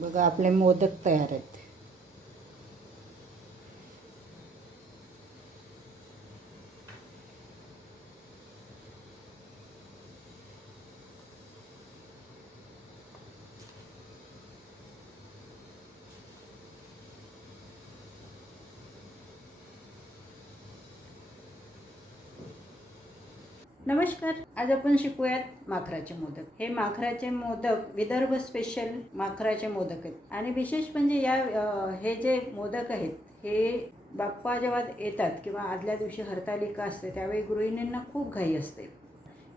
बघा आपले मोदक तयार आहेत. नमस्कार आज आपण शिकूयात माखराचे मोदक. हे माखराचे मोदक विदर्भ स्पेशल माखराचे मोदक आहेत. आणि विशेष म्हणजे या हे जे मोदक आहेत हे बाप्पा जेव्हा येतात किंवा आदल्या दिवशी हरतालिका असते त्यावेळी गृहिणींना खूप घाई असते.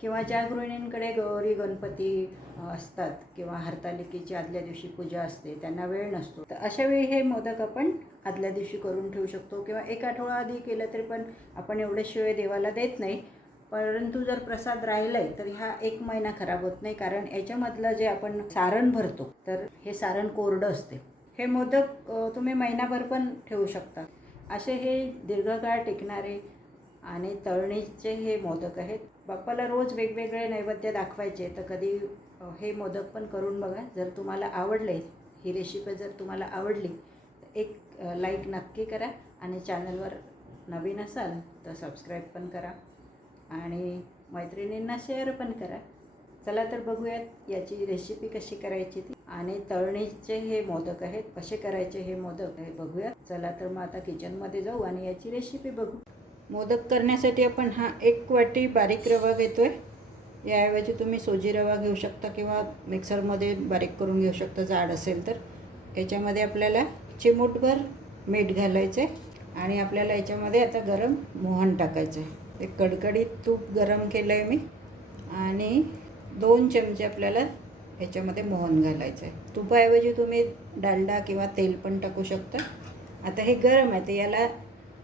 किंवा ज्या गृहिणींकडे गौरी गणपती असतात किंवा हरतालिकेची आदल्या दिवशी पूजा असते त्यांना वेळ नसतो. तर अशा वेळी हे मोदक आपण आदल्या दिवशी करून ठेवू शकतो किंवा एक आठवडा आधी केलं तरी पण आपण एवढे शिवाय देवाला देत नाही. परंतु जर प्रसाद राहिलाय तर ह्या एक महिना खराब होत नाही कारण याच्यामधलं जे आपण सारण भरतो तर हे सारण कोरडं असते. हे मोदक तुम्ही महिनाभर पण ठेवू शकता. असे हे दीर्घकाळ टिकणारे आणि तळणीचे हे मोदक आहेत. बाप्पाला रोज वेगवेगळे नैवेद्य दाखवायचे तर कधी हे मोदक पण करून बघा. जर तुम्हाला आवडले ही रेसिपी जर तुम्हाला आवडली तर एक लाईक नक्की करा आणि चॅनलवर नवीन असाल तर सबस्क्राईब पण करा. आणि मैत्रिणींना शेअर पण करा. चला तर बघूयात याची रेसिपी कशी करायची ती. आणि तळणीचे हे मोदक आहेत. कसे करायचे हे मोदक हे बघूयात. चला तर मग आता किचनमध्ये जाऊ आणि याची रेसिपी बघू. मोदक करण्यासाठी आपण हा एक वाटी बारीक रवा घेतोय. याऐवजी तुम्ही सोजी रवा घेऊ शकता किंवा मिक्सरमध्ये बारीक करून घेऊ शकता जाड असेल तर. याच्यामध्ये आपल्याला चिमूटभर मीठ घालायचं आहे आणि आपल्याला याच्यामध्ये आता गरम मोहन टाकायचं आहे एक कडकडीत तूप गरम केलं आहे मी आणि दोन चमचे आपल्याला याच्यामध्ये मोहन घालायचं आहे तुपाऐवजी तुम्ही डालडा किंवा तेल पण टाकू शकता. आता हे गरम आहे तर याला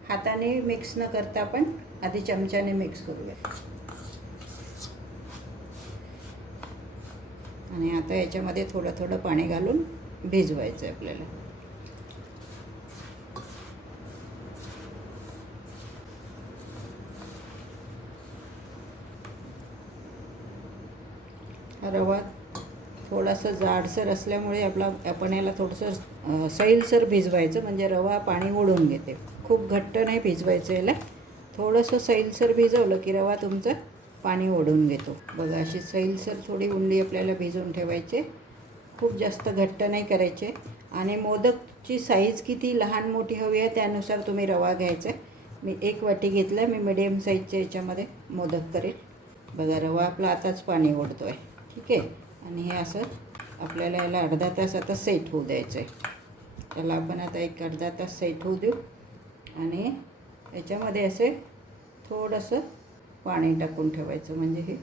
हाताने मिक्स न करता आपण आधी चमच्याने मिक्स करूया. आणि आता याच्यामध्ये थोडं थोडं पाणी घालून भिजवायचं आहे आपल्याला. रवा थोडासा जाडसर असल्यामुळे आपला आपण याला थोडंसं सैलसर भिजवायचं म्हणजे रवा पाणी ओढून घेते. खूप घट्ट नाही भिजवायचं याला. थोडंसं सैलसर भिजवलं की रवा तुमचं पाणी ओढून घेतो. बघा अशी सैलसर थोडी उंडी आपल्याला भिजवून ठेवायची. खूप जास्त घट्ट नाही करायचे. आणि मोदकची साईज किती लहान मोठी हवी आहे त्यानुसार तुम्ही रवा घ्यायचा. आहे मी एक वाटी घेतला मी मिडियम साईजच्या याच्यामध्ये मोदक करेन. बघा रवा आपला आताच पाणी ओढतो आहे ठीक आहे? आणि हे असं आपल्याला याला अर्धा तास आता सेट होऊ द्यायचं आहे त्याला आपण आता एक अर्धा तास सेट होऊ देऊ. आणि याच्यामध्ये असे थोडंसं पाणी टाकून ठेवायचं. म्हणजे हे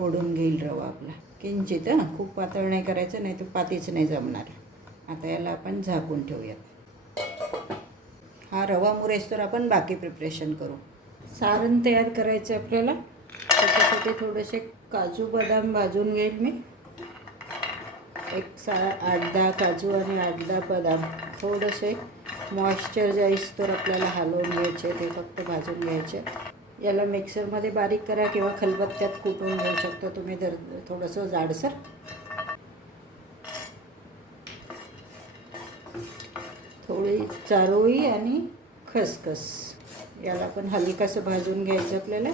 ओढून घेईल रवा आपला. किंचित हां. खूप पातळ नाही करायचं नाही तर पातीच नाही जमणार. आता याला आपण झाकून ठेवूयात. हा रवा मुरेस तर आपण बाकी प्रिपरेशन करू. सारण तयार करायचं आहे आपल्याला. त्याच्यासाठी थोडेसे काजू बदाम भाजून घेईल मी. एक सा आठ दहा काजू आणि आठ दहा बदाम. थोडेसे मॉइश्चर जाईस तर आपल्याला हलवून घ्यायचे ते फक्त भाजून घ्यायचे. याला मिक्सरमध्ये बारीक करा किंवा खलबत्त्यात कुटून घेऊ शकता तुम्ही दर थोडंसं जाडसर. थोडी चारोळी आणि खसखस. याला पण हलकंसं भाजून घ्यायचं आपल्याला.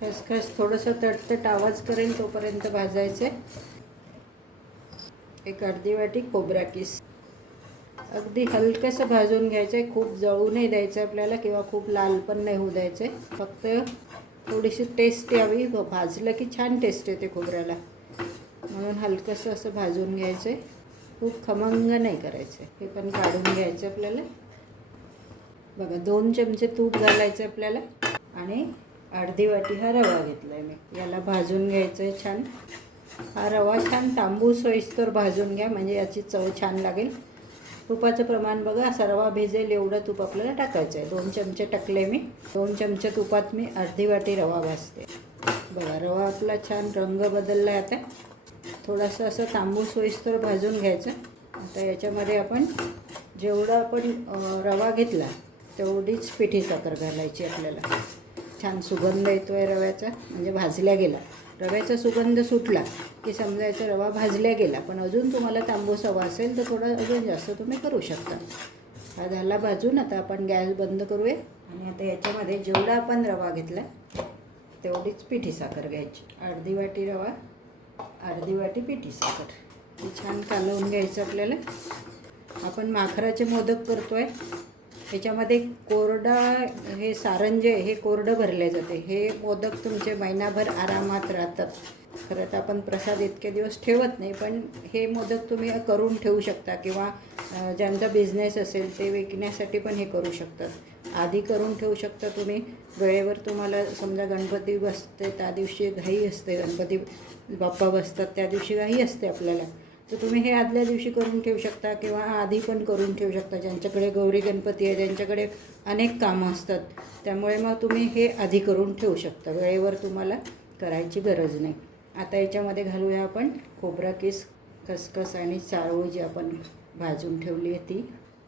खसखस थोडंसं तटतट आवाज करेल तोपर्यंत भाजायचं. आहे एक अर्धी वाटी खोबरा किस. अगदी हलकंसं भाजून घ्यायचं आहे खूप जळू नाही द्यायचं आपल्याला किंवा खूप लाल पण नाही होऊ द्यायचं आहे फक्त थोडीशी टेस्ट यावी. भाजलं की छान टेस्ट येते खोबऱ्याला. म्हणून हलकंसं असं भाजून घ्यायचं आहे खूप खमंग नाही करायचं हे पण काढून घ्यायचं आपल्याला. बघा दोन चमचे तूप घालायचं आपल्याला आणि अर्धी वाटी हा रवा घेतला आहे मी. याला भाजून घ्यायचं आहे छान. हा रवा छान तांबूस सोयीस्तर भाजून घ्या म्हणजे याची चव छान लागेल. तुपाचं प्रमाण बघा असा रवा भिजेल एवढं तूप आपल्याला टाकायचं आहे दोन चमचे टाकले मी. दोन चमचे तुपात मी अर्धी वाटी रवा भाजते. बघा रवा आपला छान रंग बदलला आहे आता. थोडासा असं तांबूस सोयीस्तर भाजून घ्यायचं. आता याच्यामध्ये आपण जेवढं आपण रवा घेतला तेवढीच पिठी साखर घालायची आपल्याला. छान सुगंध येतो आहे रव्याचा म्हणजे भाजल्या गेला. रव्याचा सुगंध सुटला की समजायचा रवा भाजल्या गेला. पण अजून तुम्हाला तांबूस हवा असेल तर थोडं अजून जास्त तुम्ही करू शकता. हा झाला भाजून आता आपण गॅस बंद करूया. आणि आता याच्यामध्ये जेवढा आपण रवा घेतला तेवढीच पिठी साखर घ्यायची. अर्धी वाटी रवा अर्धी वाटी पिठी साखर. छान कालवून घ्यायचं आपल्याला. आपण माखराचे मोदक करतो आहे ह्याच्यामध्ये कोरडा हे सारंजे आहे, हे कोरडं भरले जाते. हे मोदक तुमचे महिनाभर आरामात राहतात. खरं तर आपण प्रसाद इतके दिवस ठेवत नाही पण हे मोदक तुम्ही करून ठेवू शकता किंवा ज्यांचा बिझनेस असेल ते विकण्यासाठी पण हे करू शकतात. आधी करून ठेवू शकता तुम्ही. वेळेवर तुम्हाला समजा गणपती बसते त्या दिवशी घाई असते. गणपती बाप्पा बसतात त्या दिवशी घाई असते आपल्याला. तर तुम्ही हे आदल्या दिवशी करून ठेवू शकता किंवा आधी पण करून ठेवू शकता. ज्यांच्याकडे गौरी गणपती आहे ज्यांच्याकडे अनेक कामं असतात त्यामुळे मग तुम्ही हे आधी करून ठेवू शकता. वेळेवर तुम्हाला करायची गरज नाही. आता याच्यामध्ये घालूया आपण खोबरा किस खसखस आणि चाळू जी आपण भाजून ठेवली आहे ती.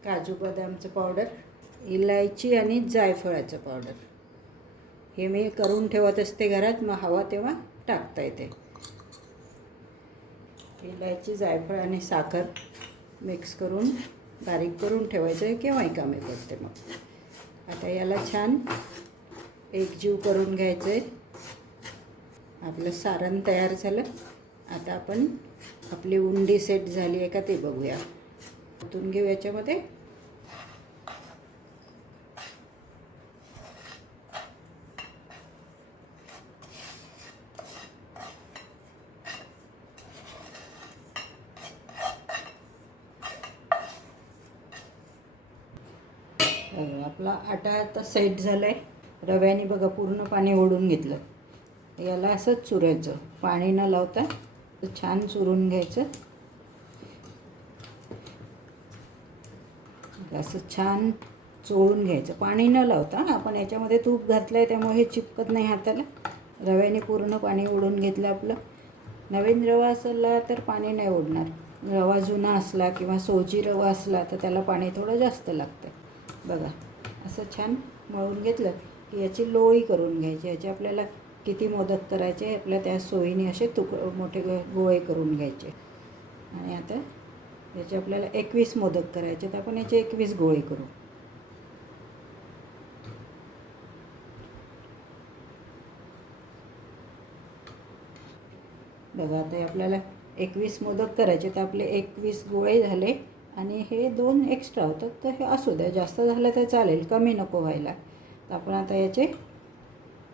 काजू बदामचं पावडर इलायची आणि जायफळाचं पावडर. हे मी करून ठेवत असते घरात मग हवा तेव्हा टाकता येते. इलायची जायफळ आणि साखर मिक्स करून बारीक करून ठेवायचं आहे केव्हाही कामे पडते मग. आता याला छान एकजीव करून घ्यायचं आहे. आपलं सारण तयार झालं. आता आपण आपली उंडी सेट झाली आहे का ते बघूया. ओतून घेऊ याच्यामध्ये बघा, आपला आटा आता सेट झाला आहे रव्याने बघा पूर्ण पाणी ओढून घेतलं. याला असंच चुरायचं. पाणी न लावता छान चुरून घ्यायचं. असं छान चोळून घ्यायचं. पाणी न लावता आपण याच्यामध्ये तूप घातलं आहे त्यामुळे हे चिपकत नाही हाताला. रव्याने पूर्ण पाणी ओढून घेतलं आपलं. नवीन रवा असला तर पाणी नाही ओढणार. रवा जुना असला किंवा सोजी रवा असला तर त्याला पाणी थोडं जास्त लागतं बघा असं छान मळून घेतलं की याची लोळी करून घ्यायची याची आपल्याला किती मोदक करायचे आपल्या त्या सोयीने असे तुक मोठे गोळे करून घ्यायचे. आणि आता याचे आपल्याला एकवीस मोदक करायचे तर आपण याचे एकवीस गोळे करू. बघा आता आपल्याला एकवीस मोदक करायचे तर आपले एकवीस गोळे झाले. आणि हे दोन एक्स्ट्रा होतात तर हे असू द्या जास्त झालं तर चालेल कमी नको व्हायला. तर आपण आता याचे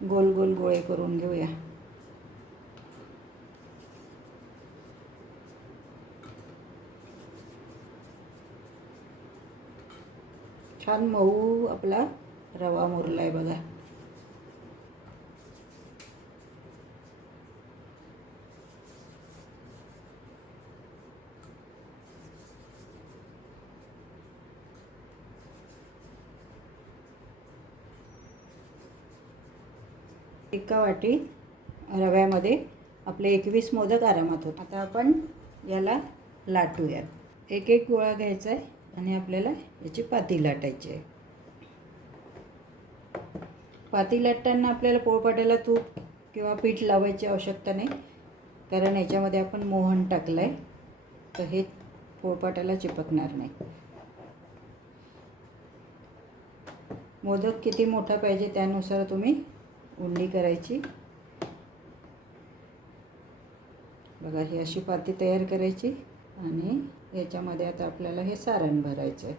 गोल गोल गोळे करून घेऊया. छान मऊ आपला रवा मुरला आहे बघा. एका वाटी रव्यामध्ये आपले एकवीस मोदक आरामात होत आता आपण याला लाटूयात. एक एक गोळा घ्यायचा आहे आणि आपल्याला याची पाती लाटायची आहे. पाती लाटताना आपल्याला पोळपाट्याला तूप किंवा पीठ लावायची आवश्यकता नाही. कारण याच्यामध्ये आपण मोहन टाकलं आहे तर हे पोळपाट्याला चिपकणार नाही. मोदक किती मोठा पाहिजे त्यानुसार तुम्ही उंडी करायची. बघा ही अशी पाती तयार करायची आणि याच्यामध्ये आता आपल्याला हे सारण भरायचं आहे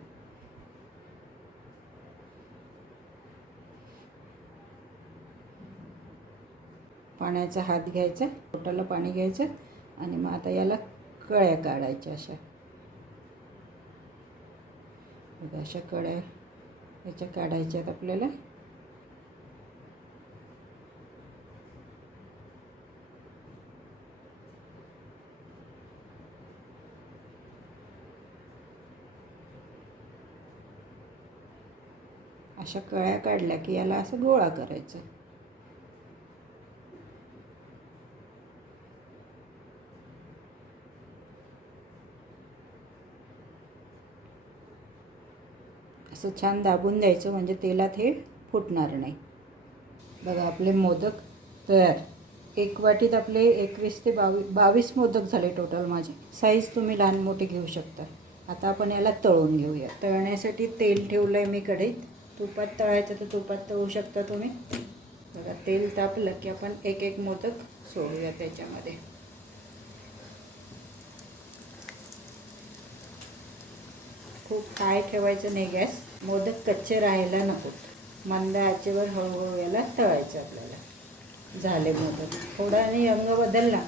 पाण्याचा हात घ्यायचा पोटाला पाणी घ्यायचं आणि मग आता याला कळ्या काढायच्या अशा. बघा अशा कळ्या याच्या काढायच्यात आपल्याला. अशा कळ्या काढल्या की याला असं गोळा करायचं. असं छान दाबून द्यायचं म्हणजे तेलात हे फुटणार नाही. बघा आपले मोदक तयार. एक वाटीत आपले एकवीस ते बावी बावीस मोदक झाले टोटल माझे. साईज तुम्ही लहान मोठी घेऊ शकता. आता आपण याला तळून घेऊया. तळण्यासाठी तेल ठेवलं आहे मी कढईत. तुपात तळायचं तर तुपात तळू शकता तुम्ही. बघा तेल तापलं की आपण एक एक मोदक सोडूया त्याच्यामध्ये. खूप हाय ठेवायचं नाही गॅस. मोदक कच्चे राहायला नकोत मंद आचेवर हळूहळू याला तळायचं आपल्याला. झाले मोदक. थोडाने आणि रंग बदलला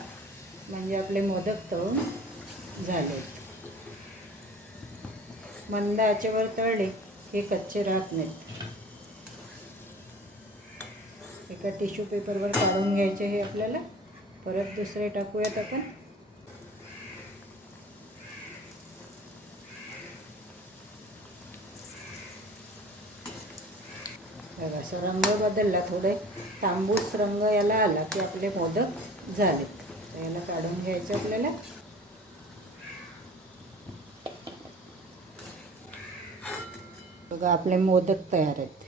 म्हणजे आपले मोदक तळून झाले. मंद आचेवर तळले हे कच्चे राहत नाहीत. एका टिश्यू पेपरवर काढून घ्यायचे हे आपल्याला. परत दुसरे टाकूयात आपण. बघा असं रंग बदलला थोडे. तांबूस रंग याला आला की आपले मोदक झालेत. तर याला काढून घ्यायचं आपल्याला. बघा आपले मोदक तयार आहेत.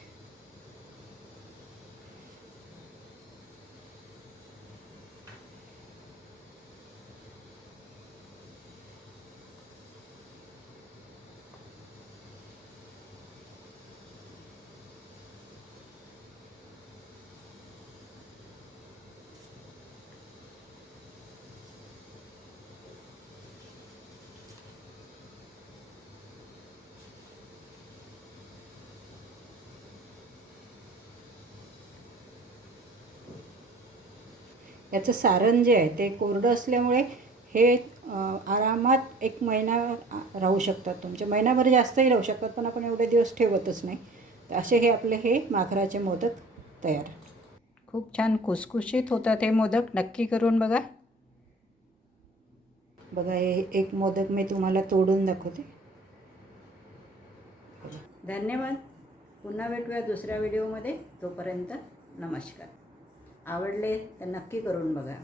याचं सारण जे आहे ते कोरडं असल्यामुळे हे आरामात एक महिना राहू शकतात तुमचे. महिनाभर जास्तही राहू शकतात पण आपण एवढे दिवस ठेवतच नाही. तर असे हे आपले हे माखराचे मोदक तयार. खूप छान खुसखुशीत होतात हे मोदक. नक्की करून बघा. बघा हे एक मोदक मी तुम्हाला तोडून दाखवते. धन्यवाद. पुन्हा भेटूया दुसऱ्या व्हिडिओमध्ये. तोपर्यंत नमस्कार. आवडले तर नक्की करून बघा.